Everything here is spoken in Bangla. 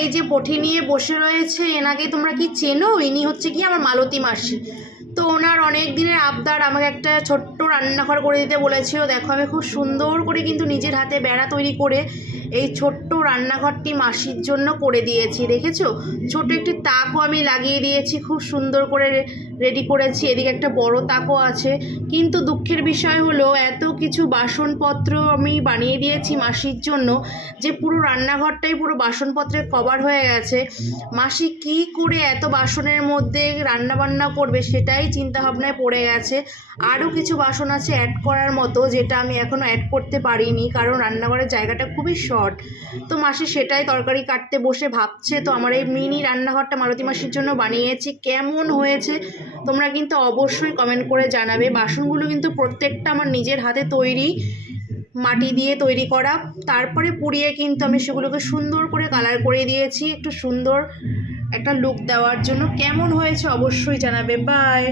এই যে পটি নিয়ে বসে রয়েছে, এনাকে তোমরা কি চেনো? ইনি হচ্ছে কি আমার মালতী মাসি। তো ওনার অনেক দিনের আবদার, আমাকে একটা ছোট্ট রান্নাঘর করে দিতে বলেছিল। দেখো আমি খুব সুন্দর করে কিন্তু নিজের হাতে বেড়া তৈরি করে এই ছোট্ট রান্নাঘরটি মাসির জন্য করে দিয়েছি। দেখেছো, ছোট একটি তাকও আমি লাগিয়ে দিয়েছি, খুব সুন্দর করে রেডি করেছি। এদিকে একটা বড় তাকও আছে। কিন্তু দুঃখের বিষয় হলো এত কিছু বাসনপত্র আমি বানিয়ে দিয়েছি মাসির জন্য যে পুরো রান্নাঘরটাই পুরো বাসনপত্রে কভার হয়ে গেছে। মাসি কি করে এত বাসনের মধ্যে রান্না বান্না করবে সেটাই চিন্তা ভাবনায় পড়ে গেছে। আরও কিছু বাসন আছে অ্যাড করার মতো, যেটা আমি এখনও অ্যাড করতে পারিনি, কারণ রান্নাঘরের জায়গাটা খুবই শর্ট। তো মাসি সেটাই তরকারি কাটতে বসে ভাবছে। তো আমার এই মিনি রান্নাঘরটা মালতী মাসির জন্য বানিয়েছি, কেমন হয়েছে তোমরা কিন্তু অবশ্যই কমেন্ট করে জানাবে। বাসনগুলো কিন্তু প্রত্যেকটা আমার নিজের হাতে তৈরি, মাটি দিয়ে তৈরি করা, তারপরে পুড়িয়ে কিন্তু আমি সেগুলোকে সুন্দর করে কালার করে দিয়েছি একটু সুন্দর একটা লুক দেওয়ার জন্য। কেমন হয়েছে অবশ্যই জানাবে। বাই।